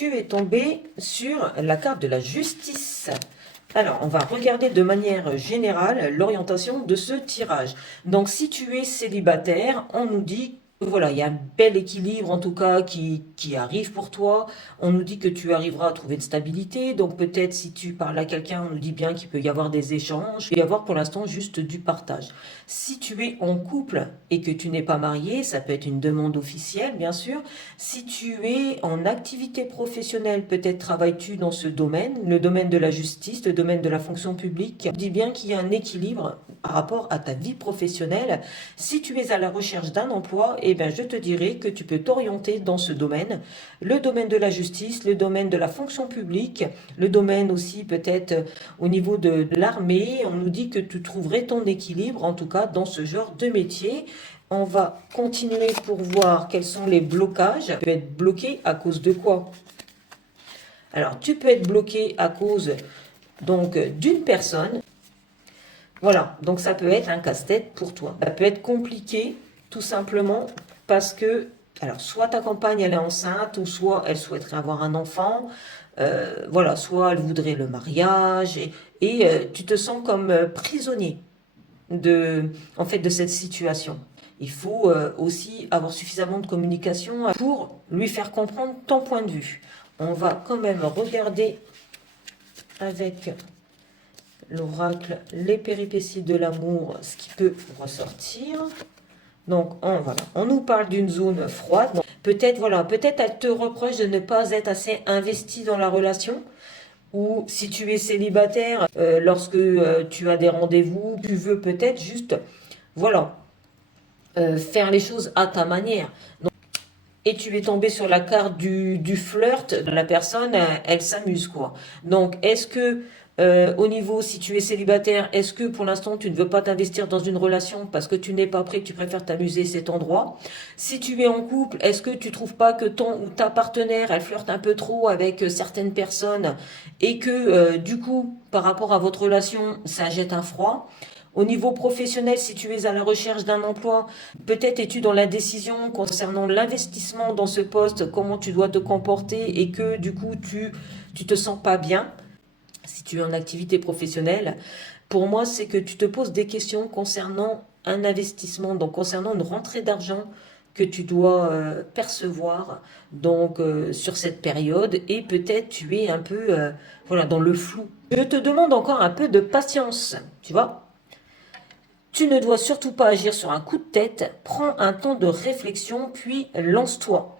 tu es tombé sur la carte de la justice. Alors, on va regarder de manière générale l'orientation de ce tirage. Donc, si tu es célibataire, on nous dit voilà, il y a un bel équilibre en tout cas qui arrive pour toi. On nous dit que tu arriveras à trouver une stabilité. Donc peut-être si tu parles à quelqu'un, on nous dit bien qu'il peut y avoir des échanges. Il peut y avoir pour l'instant juste du partage. Si tu es en couple et que tu n'es pas marié, ça peut être une demande officielle bien sûr. Si tu es en activité professionnelle, peut-être travailles-tu dans ce domaine, le domaine de la justice, le domaine de la fonction publique. On dit bien qu'il y a un équilibre par rapport à ta vie professionnelle. Si tu es à la recherche d'un emploi, eh bien, je te dirais que tu peux t'orienter dans ce domaine, le domaine de la justice, le domaine de la fonction publique, le domaine aussi peut-être au niveau de l'armée. On nous dit que tu trouverais ton équilibre, en tout cas dans ce genre de métier. On va continuer pour voir quels sont les blocages. Tu peux être bloqué à cause de quoi? Alors, tu peux être bloqué à cause donc d'une personne. Voilà, donc ça peut être un casse-tête pour toi. Ça peut être compliqué, tout simplement, parce que, alors, soit ta compagne, elle est enceinte, ou soit elle souhaiterait avoir un enfant, voilà, soit elle voudrait le mariage, et tu te sens comme prisonnier en fait, de cette situation. Il faut aussi avoir suffisamment de communication pour lui faire comprendre ton point de vue. On va quand même regarder avec l'oracle, les péripéties de l'amour, ce qui peut ressortir. Donc, voilà, on nous parle d'une zone froide. Peut-être, voilà, peut-être elle te reproche de ne pas être assez investi dans la relation. Ou si tu es célibataire, lorsque tu as des rendez-vous, tu veux peut-être juste, voilà, faire les choses à ta manière. Donc, et tu es tombé sur la carte du flirt, la personne, elle s'amuse, quoi. Donc, est-ce que au niveau, si tu es célibataire, est-ce que pour l'instant tu ne veux pas t'investir dans une relation parce que tu n'es pas prêt, que tu préfères t'amuser cet endroit? Si tu es en couple, est-ce que tu trouves pas que ton ou ta partenaire, elle flirte un peu trop avec certaines personnes et que du coup, par rapport à votre relation, ça jette un froid? Au niveau professionnel, si tu es à la recherche d'un emploi, peut-être es-tu dans la décision concernant l'investissement dans ce poste, comment tu dois te comporter et que du coup tu te sens pas bien. Si tu es en activité professionnelle, pour moi, c'est que tu te poses des questions concernant un investissement, donc concernant une rentrée d'argent que tu dois percevoir donc sur cette période et peut-être tu es un peu voilà, dans le flou. Je te demande encore un peu de patience, tu vois. Tu ne dois surtout pas agir sur un coup de tête, prends un temps de réflexion puis lance-toi.